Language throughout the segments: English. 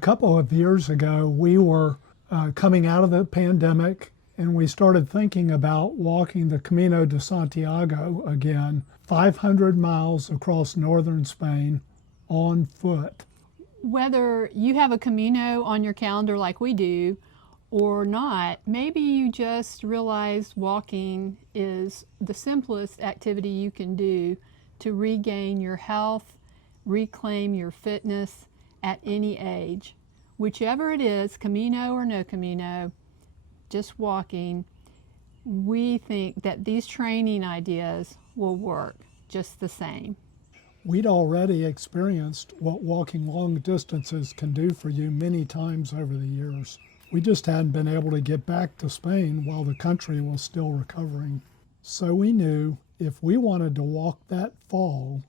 couple of years ago, we were coming out of the pandemic and we started thinking about walking the Camino de Santiago again, 500 miles across northern Spain on foot. Whether you have a Camino on your calendar like we do or not, maybe you just realize walking is the simplest activity you can do to regain your health, reclaim your fitness at any age. Whichever it is, Camino or no Camino, just walking, we think that these training ideas will work just the same. We'd already experienced what walking long distances can do for you many times over the years. We just hadn't been able to get back to Spain while the country was still recovering. So we knew if we wanted to walk that fall,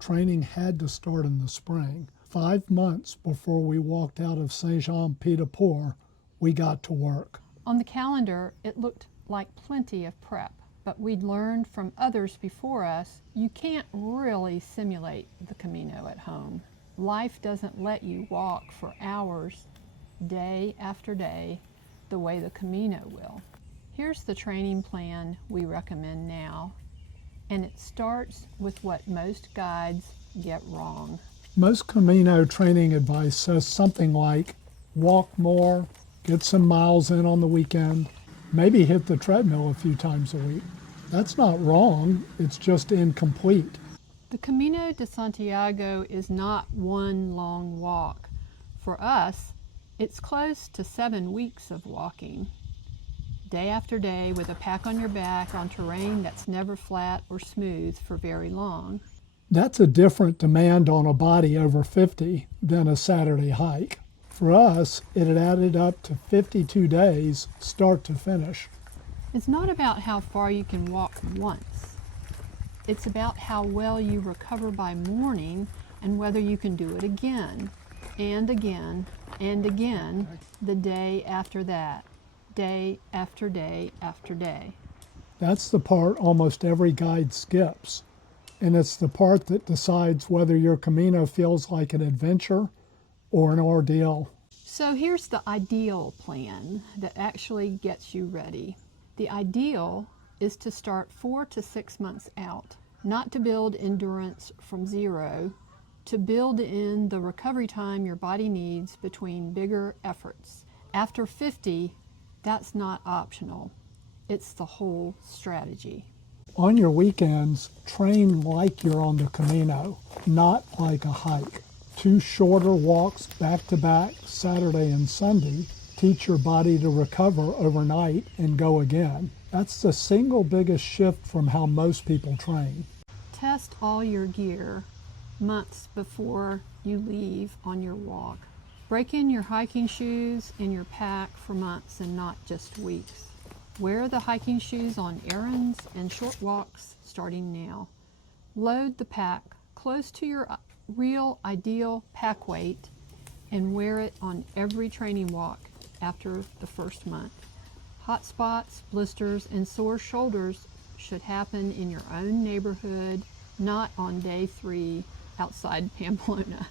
training had to start in the spring. 5 months before we walked out of Saint-Jean-Pied-de-Port, we got to work. On the calendar, it looked like plenty of prep, but we'd learned from others before us, you can't really simulate the Camino at home. Life doesn't let you walk for hours, day after day, the way the Camino will. Here's the training plan we recommend now, and it starts with what most guides get wrong. Most Camino training advice says something like, walk more, get some miles in on the weekend, maybe hit the treadmill a few times a week. That's not wrong, it's just incomplete. The Camino de Santiago is not one long walk. For us, it's close to 7 weeks of walking, day after day with a pack on your back on terrain that's never flat or smooth for very long. That's a different demand on a body over 50 than a Saturday hike. For us, it had added up to 52 days, start to finish. It's not about how far you can walk once. It's about how well you recover by morning and whether you can do it again, and again, and again, the day after that, day after day after day. That's the part almost every guide skips. And it's the part that decides whether your Camino feels like an adventure or an ordeal. So here's the ideal plan that actually gets you ready. The ideal is to start 4 to 6 months out, not to build endurance from zero, to build in the recovery time your body needs between bigger efforts. After 50, that's not optional. It's the whole strategy. On your weekends, train like you're on the Camino, not like a hike. 2 shorter walks back-to-back, Saturday and Sunday, teach your body to recover overnight and go again. That's the single biggest shift from how most people train. Test all your gear months before you leave on your walk. Break in your hiking shoes in your pack for months and not just weeks. Wear the hiking shoes on errands and short walks starting now. Load the pack close to your real ideal pack weight and wear it on every training walk after the first month. Hot spots, blisters, and sore shoulders should happen in your own neighborhood, not on day 3 outside Pamplona.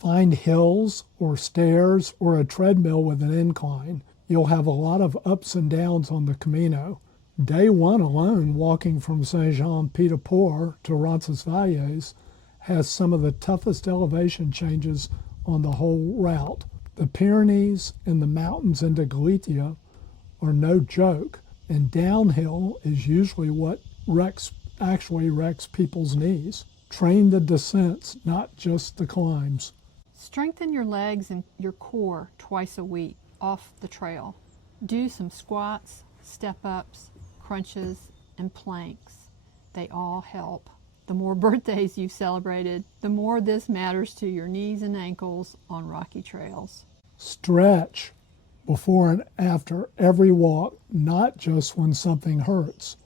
Find hills or stairs or a treadmill with an incline. You'll have a lot of ups and downs on the Camino. Day 1 alone, walking from Saint-Jean-Pied-de-Port to Roncesvalles, has some of the toughest elevation changes on the whole route. The Pyrenees and the mountains into Galicia are no joke, and downhill is usually what actually wrecks people's knees. Train the descents, not just the climbs. Strengthen your legs and your core twice a week off the trail. Do some squats, step-ups, crunches, and planks. They all help. The more birthdays you've celebrated, the more this matters to your knees and ankles on rocky trails. Stretch before and after every walk, not just when something hurts.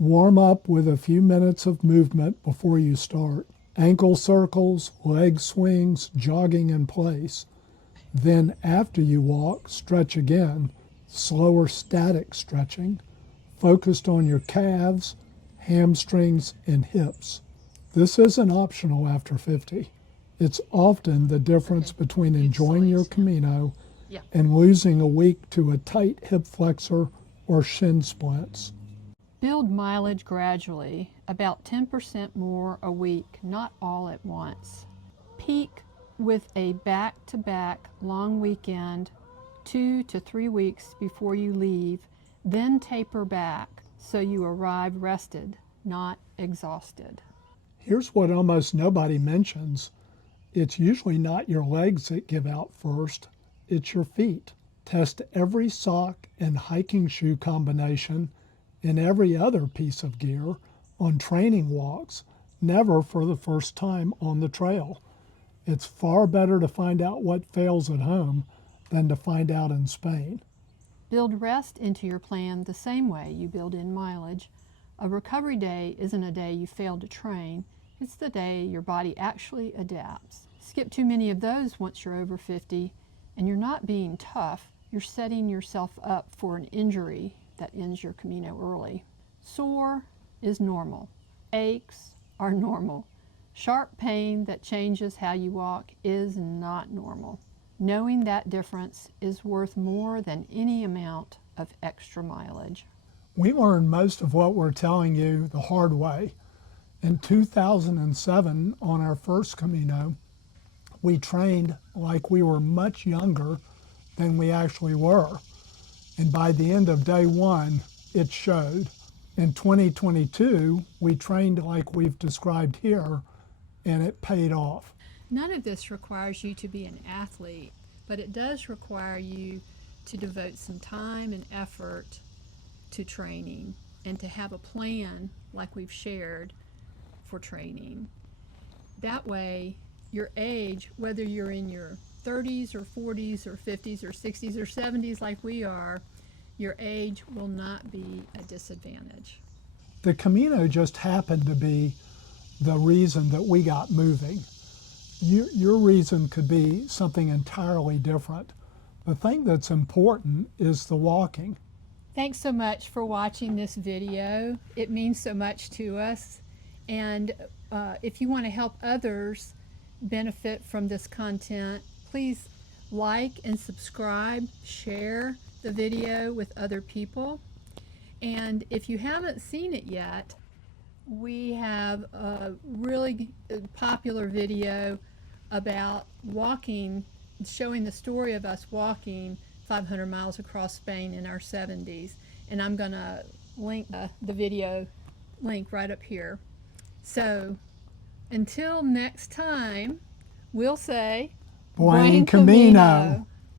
Warm up with a few minutes of movement before you start. Ankle circles, leg swings, jogging in place. Then after you walk, stretch again, slower static stretching, focused on your calves, hamstrings, and hips. This isn't optional after 50. It's often the difference between enjoying your Camino Yeah. and losing a week to a tight hip flexor or shin splints. Build mileage gradually, about 10% more a week, not all at once. Peak with a back-to-back long weekend 2 to 3 weeks before you leave, then taper back so you arrive rested, not exhausted. Here's what almost nobody mentions. It's usually not your legs that give out first, it's your feet. Test every sock and hiking shoe combination and every other piece of gear on training walks, never for the first time on the trail. It's far better to find out what fails at home than to find out in Spain. Build rest into your plan the same way you build in mileage. A recovery day isn't a day you failed to train, it's the day your body actually adapts. Skip too many of those once you're over 50, and you're not being tough, you're setting yourself up for an injury that ends your Camino early. Sore is normal. Aches are normal. Sharp pain that changes how you walk is not normal. Knowing that difference is worth more than any amount of extra mileage. We learned most of what we're telling you the hard way. In 2007, on our first Camino, we trained like we were much younger than we actually were. And by the end of day one, it showed. In 2022, we trained like we've described here, and it paid off. None of this requires you to be an athlete, but it does require you to devote some time and effort to training and to have a plan like we've shared for training. That way, your age, whether you're in your 30s or 40s or 50s or 60s or 70s like we are, your age will not be a disadvantage. The Camino just happened to be the reason that we got moving. Your reason could be something entirely different. The thing that's important is the walking. Thanks so much for watching this video. It means so much to us. And if you want to help others benefit from this content, please like and subscribe, share the video with other people. And if you haven't seen it yet, we have a really popular video about walking, showing the story of us walking 500 miles across Spain in our 70s. And I'm going to link the video link right up here. So until next time, we'll say, Buen Camino.